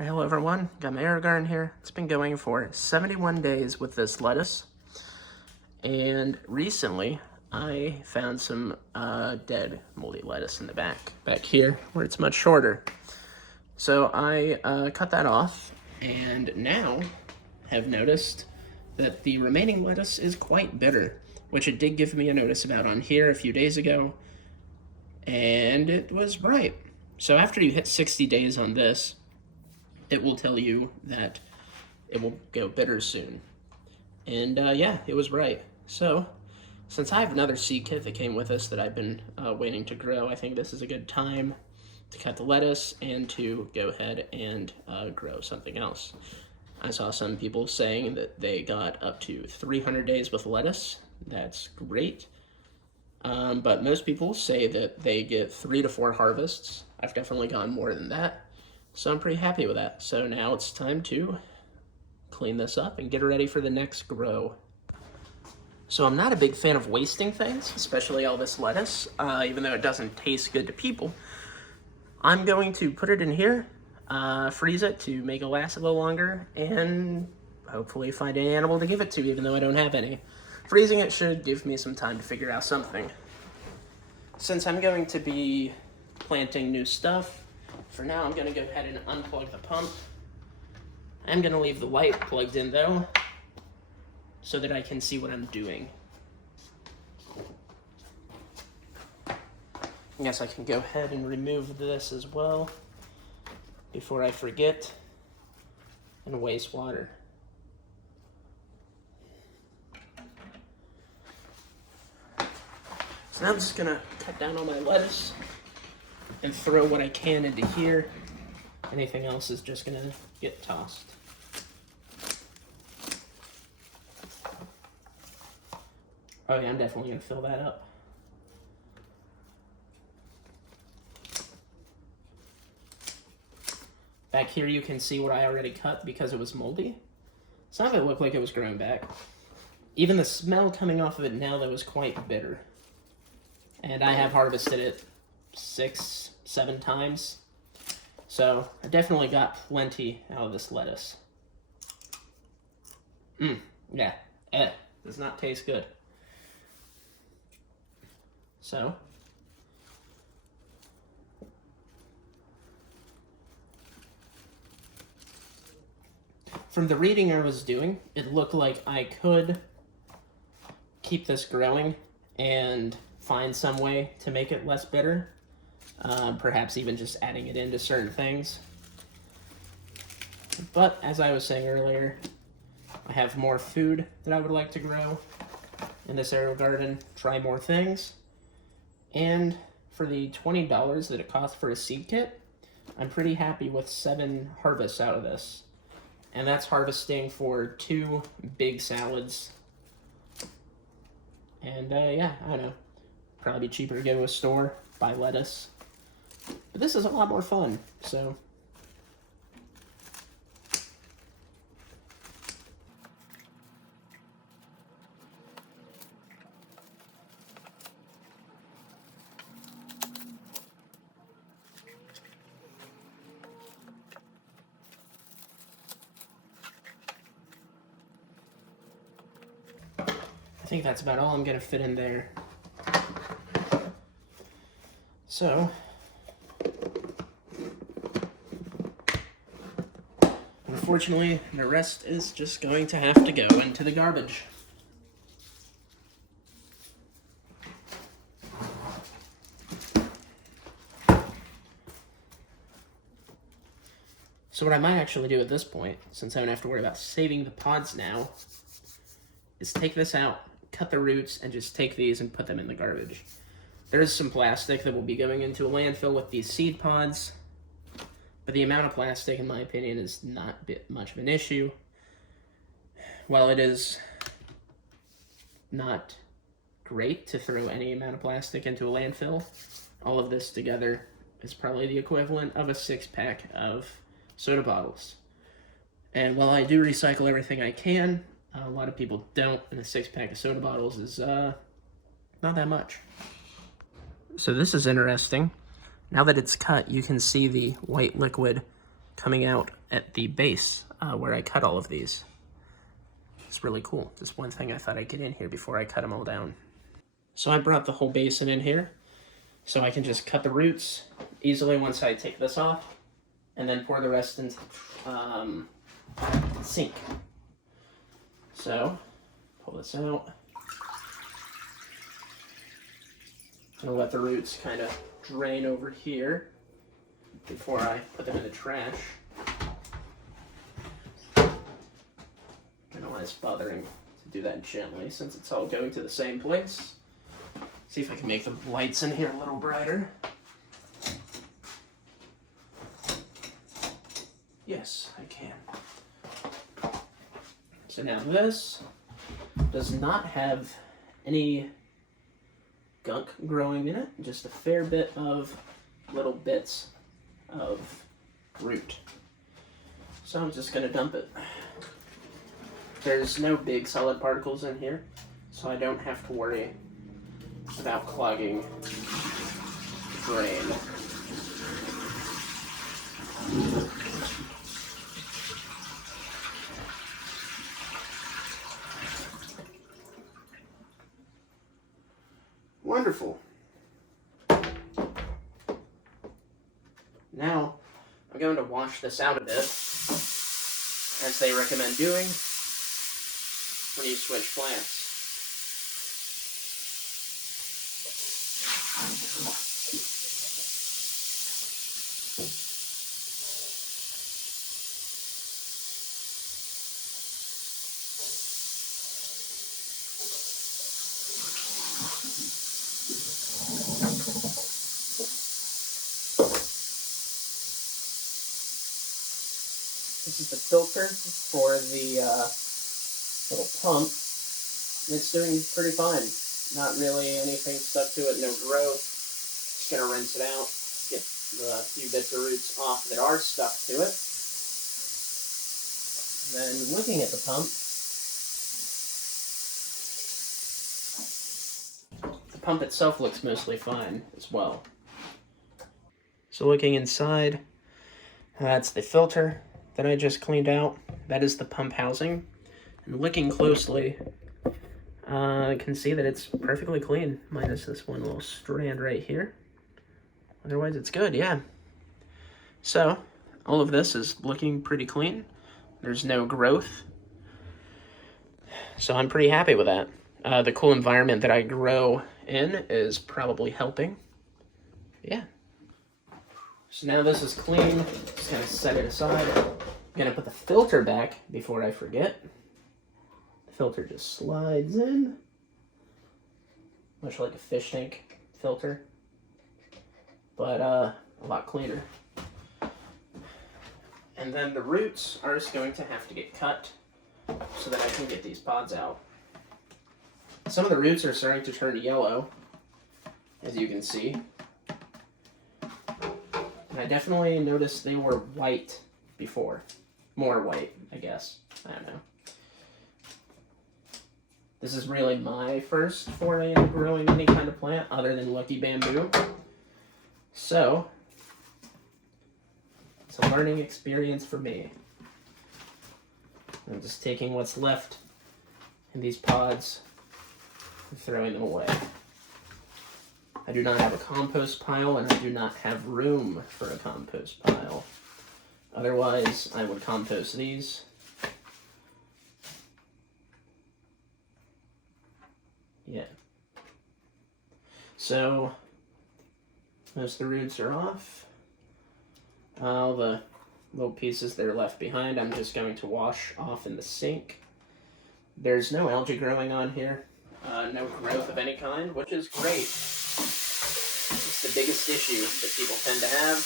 Alright, hello everyone, got my Aerogarden here. It's been going for 71 days with this lettuce, and recently I found some dead moldy lettuce in the back here, where it's much shorter. So I cut that off, and now have noticed that the remaining lettuce is quite bitter, which it did give me a notice about on here a few days ago, and it was right. So after you hit 60 days on this, it will tell you that it will go bitter soon. And yeah, it was right. So since I have another seed kit that came with this that I've been waiting to grow, I think this is a good time to cut the lettuce and to go ahead and grow something else. I saw some people saying that they got up to 300 days with lettuce. That's great. But most people say that they get 3 to 4 harvests. I've definitely gone more than that. So I'm pretty happy with that. So now it's time to clean this up and get ready for the next grow. So I'm not a big fan of wasting things, especially all this lettuce, even though it doesn't taste good to people. I'm going to put it in here, freeze it to make it last a little longer, and hopefully find an animal to give it to, even though I don't have any. Freezing it should give me some time to figure out something. Since I'm going to be planting new stuff, for now, I'm going to go ahead and unplug the pump. I'm going to leave the light plugged in, though, so that I can see what I'm doing. I guess I can go ahead and remove this as well before I forget and waste water. So now I'm just going to cut down all my lettuce and throw what I can into here. Anything else is just gonna get tossed. Oh yeah, I'm definitely gonna fill that up. Back here you can see what I already cut because it was moldy. Some of it looked like it was growing back. Even the smell coming off of it now, that was quite bitter. And I have harvested it 6-7 times, so I definitely got plenty out of this lettuce. Yeah, does not taste good. So from the reading I was doing, it looked like I could keep this growing and find some way to make it less bitter. Perhaps even just adding it into certain things. But as I was saying earlier, I have more food that I would like to grow in this Aerogarden, try more things. And for the $20 that it costs for a seed kit, I'm pretty happy with 7 harvests out of this. And that's harvesting for 2 big salads. And yeah, I don't know. Probably be cheaper to go to a store, buy lettuce. But this is a lot more fun, so. I think that's about all I'm gonna fit in there. So, unfortunately, the rest is just going to have to go into the garbage. So what I might actually do at this point, since I don't have to worry about saving the pods now, is take this out, cut the roots, and just take these and put them in the garbage. There's some plastic that will be going into a landfill with these seed pods, but the amount of plastic, in my opinion, is not much of an issue. While it is not great to throw any amount of plastic into a landfill, all of this together is probably the equivalent of a 6-pack of soda bottles. And while I do recycle everything I can, a lot of people don't, and a 6-pack of soda bottles is not that much. So this is interesting. Now that it's cut, you can see the white liquid coming out at the base where I cut all of these. It's really cool. Just one thing I thought I'd get in here before I cut them all down. So I brought the whole basin in here so I can just cut the roots easily once I take this off, and then pour the rest into the sink. So, pull this out. I'm gonna let the roots kind of drain over here before I put them in the trash. I don't know why it's bothering to do that gently since it's all going to the same place. See if I can make the lights in here a little brighter. Yes, I can. So now this does not have any gunk growing in it, just a fair bit of little bits of root. So I'm just going to dump it. There's no big solid particles in here, so I don't have to worry about clogging the drain. Wonderful. Now, I'm going to wash this out a bit, as they recommend doing when you switch plants. This is the filter for the little pump, and it's doing pretty fine. Not really anything stuck to it, no growth. Just gonna rinse it out, get the few bits of roots off that are stuck to it. Then looking at the pump, the pump itself looks mostly fine as well. So looking inside, that's the filter that I just cleaned out. That is the pump housing. And looking closely, I can see that it's perfectly clean, minus this one little strand right here. Otherwise, it's good, yeah. So, all of this is looking pretty clean. There's no growth. So I'm pretty happy with that. The cool environment that I grow in is probably helping. Yeah. So now this is clean. Just gonna set it aside. I'm gonna put the filter back before I forget. The filter just slides in, much like a fish tank filter, but a lot cleaner. And then the roots are just going to have to get cut so that I can get these pods out. Some of the roots are starting to turn yellow, as you can see. And I definitely noticed they were white before. More white, I guess. I don't know. This is really my first foray into growing any kind of plant other than Lucky Bamboo. So, it's a learning experience for me. I'm just taking what's left in these pods and throwing them away. I do not have a compost pile, and I do not have room for a compost pile. Otherwise, I would compost these. Yeah. So, most of the roots are off. All the little pieces that are left behind, I'm just going to wash off in the sink. There's no algae growing on here. No growth of any kind, which is great. It's the biggest issue that people tend to have.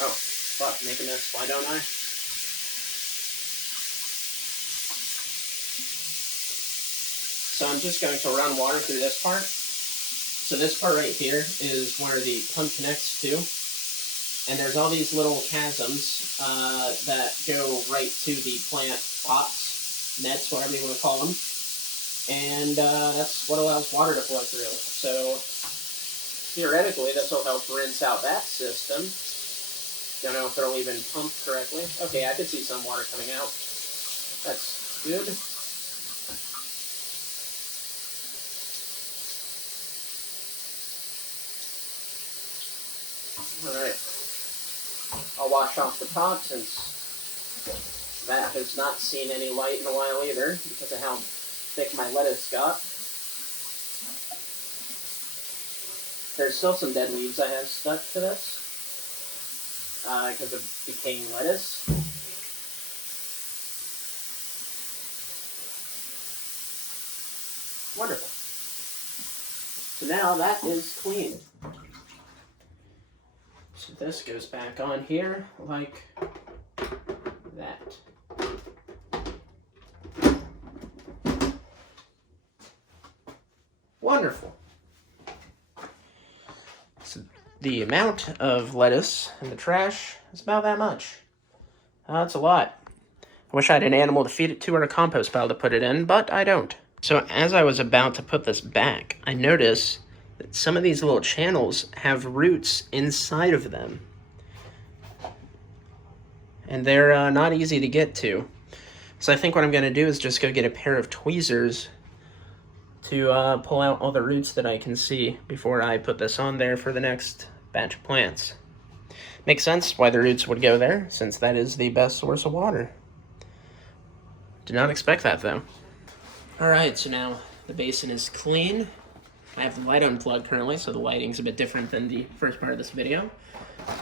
Oh, fuck, make a mess, why don't I? So I'm just going to run water through this part. So this part right here is where the pump connects to. And there's all these little chasms that go right to the plant pots, nets, whatever you want to call them. and that's what allows water to flow through. So theoretically, this will help rinse out that system. Don't know if it'll even pump correctly. Okay, I could see some water coming out. That's good. Alright. I'll wash off the top since that has not seen any light in a while either because of how thick my lettuce got. There's still some dead leaves I have stuck to this because of decaying lettuce. Wonderful. So now that is clean. So this goes back on here like that. Wonderful. So the amount of lettuce in the trash is about that much. That's a lot. I wish I had an animal to feed it to or a compost pile to put it in, but I don't. So as I was about to put this back, I noticed that some of these little channels have roots inside of them. And they're not easy to get to. So I think what I'm going to do is just go get a pair of tweezers to pull out all the roots that I can see before I put this on there for the next batch of plants. Makes sense why the roots would go there, since that is the best source of water. Did not expect that, though. Alright, so now the basin is clean. I have the light unplugged currently, so the lighting's a bit different than the first part of this video.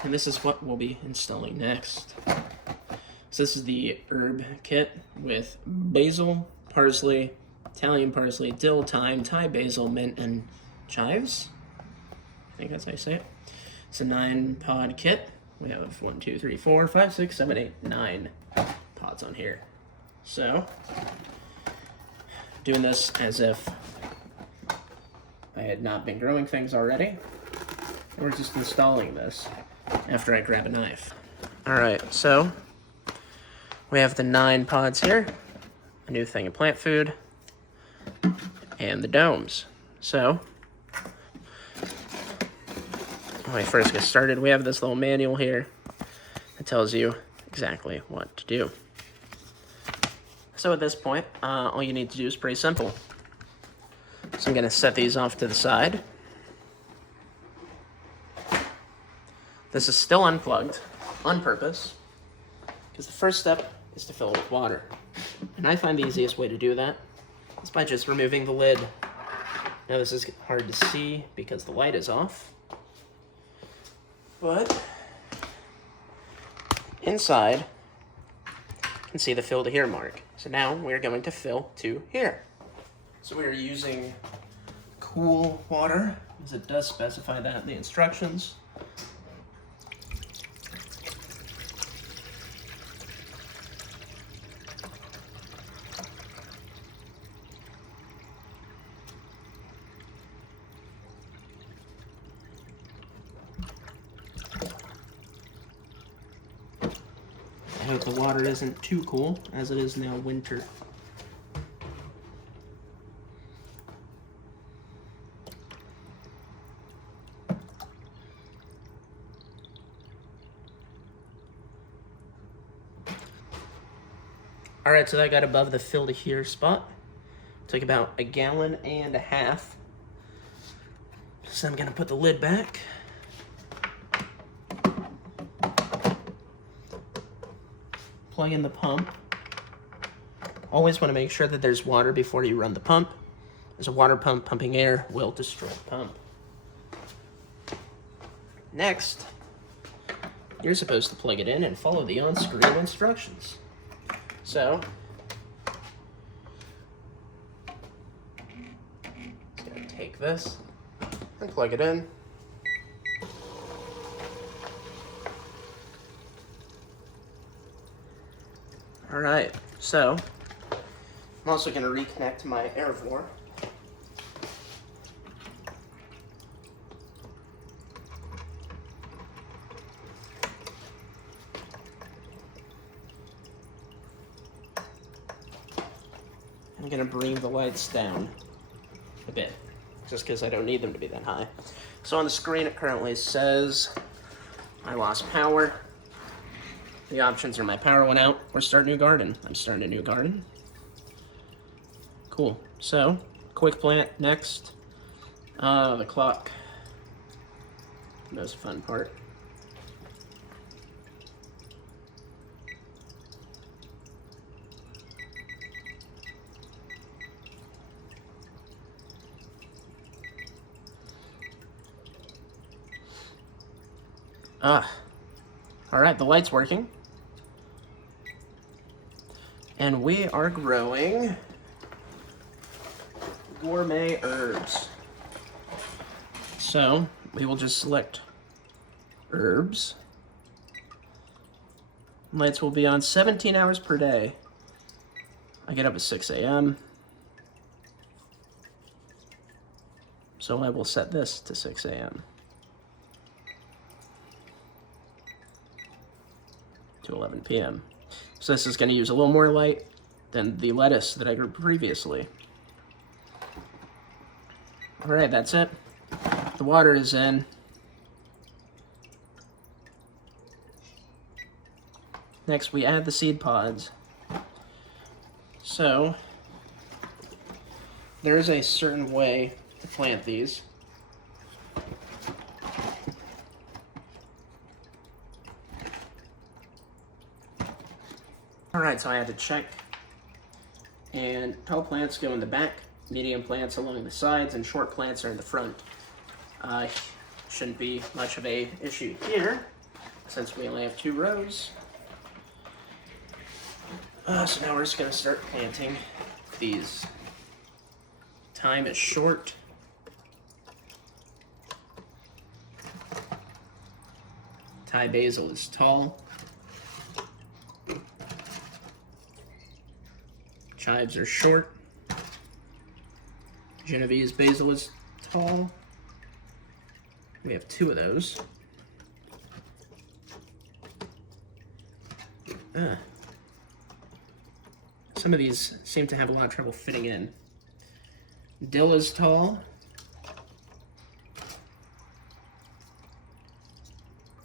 And this is what we'll be installing next. So this is the herb kit with basil, parsley, Italian parsley, dill, thyme, Thai basil, mint, and chives. I think that's how you say it. It's a 9-pod kit. We have 1, 2, 3, 4, 5, 6, 7, 8, 9 pods on here. So, doing this as if I had not been growing things already. We're just installing this after I grab a knife. Alright, so we have the 9 pods here, a new thing of plant food, and the domes. So, when we first get started, we have this little manual here that tells you exactly what to do. So at this point, all you need to do is pretty simple. So I'm going to set these off to the side. This is still unplugged on purpose because the first step is to fill it with water. And I find the easiest way to do that is by just removing the lid. Now this is hard to see because the light is off, but inside you can see the fill to here mark. So now we're going to fill to here. So we are using cool water, as it does specify that in the instructions. I hope the water isn't too cool, as it is now winter. Alright, so that got above the fill to here spot. Took about 1.5 gallons. So I'm gonna put the lid back. Plug in the pump. Always want to make sure that there's water before you run the pump, as a water pump pumping air will destroy the pump. Next, you're supposed to plug it in and follow the on-screen instructions. So, just gonna take this and plug it in. Alright, so I'm also going to reconnect my Aerogarden. And I'm gonna bring the lights down a bit, just because I don't need them to be that high. So on the screen it currently says I lost power. The options are my power went out or start new garden. I'm starting a new garden. Cool. So, quick plant next. The clock. Most fun part. All right, the light's working. And we are growing gourmet herbs. So we will just select herbs. Lights will be on 17 hours per day. I get up at 6 a.m. So I will set this to 6 a.m. to 11 p.m. So this is going to use a little more light than the lettuce that I grew previously. All right, that's it. The water is in. Next, we add the seed pods. So, there is a certain way to plant these. All right, so I had to check. And tall plants go in the back, medium plants along the sides, and short plants are in the front. Shouldn't be much of a issue here, since we only have 2 rows. So now we're just gonna start planting these. Time is short. Thai basil is tall. Chives are short. Genovese basil is tall. We have 2 of those. Some of these seem to have a lot of trouble fitting in. Dill is tall.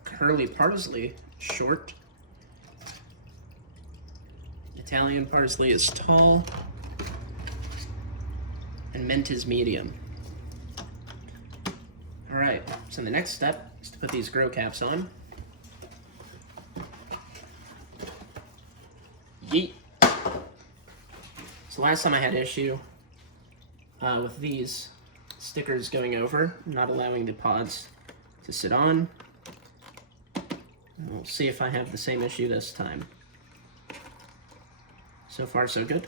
Curly parsley, short. Italian parsley is tall. And mint is medium. All right, so the next step is to put these grow caps on. Yeet. So last time I had issue with these stickers going over, not allowing the pods to sit on. We'll see if I have the same issue this time. So far, so good.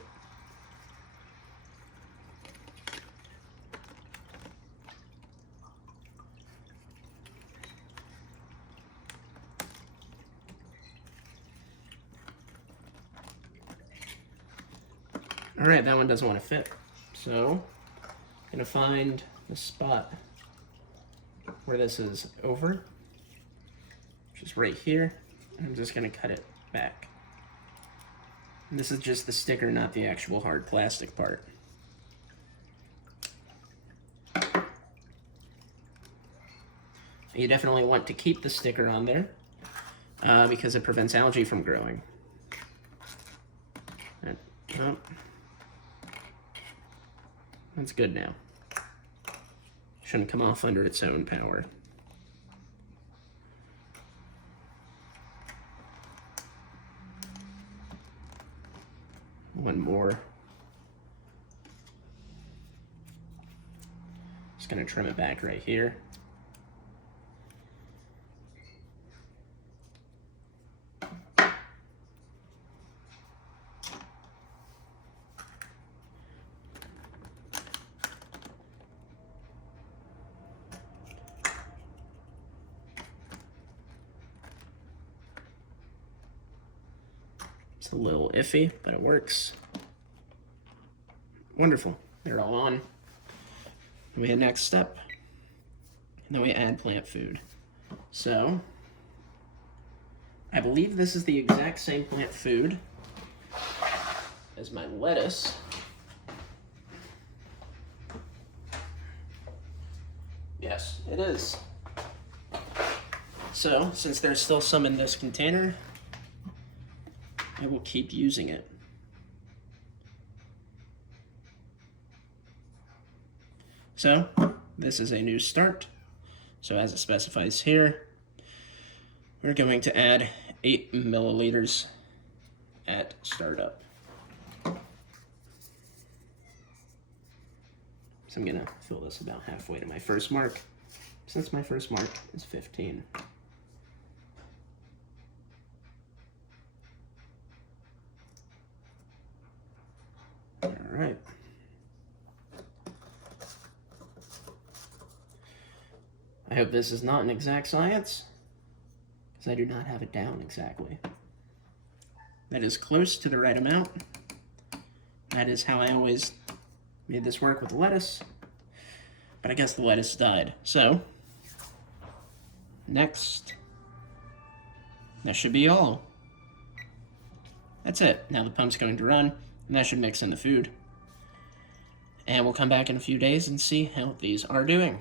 All right, that one doesn't want to fit. So I'm gonna find the spot where this is over, which is right here. And I'm just gonna cut it back. And this is just the sticker, not the actual hard plastic part. You definitely want to keep the sticker on there because it prevents algae from growing. Oh. That's good now. Shouldn't come off under its own power. One more. Just gonna trim it back right here. It's a little iffy, but it works. Wonderful. They're all on. Then we hit next step. And then we add plant food. So, I believe this is the exact same plant food as my lettuce. Yes, it is. So, since there's still some in this container, I will keep using it. So, this is a new start. So as it specifies here, we're going to add 8 milliliters at startup. So I'm gonna fill this about halfway to my first mark, since my first mark is 15. All right. I hope this is not an exact science, because I do not have it down exactly. That is close to the right amount. That is how I always made this work with the lettuce, but I guess the lettuce died. So, next, that should be all. That's it. Now the pump's going to run, and that should mix in the food. And we'll come back in a few days and see how these are doing.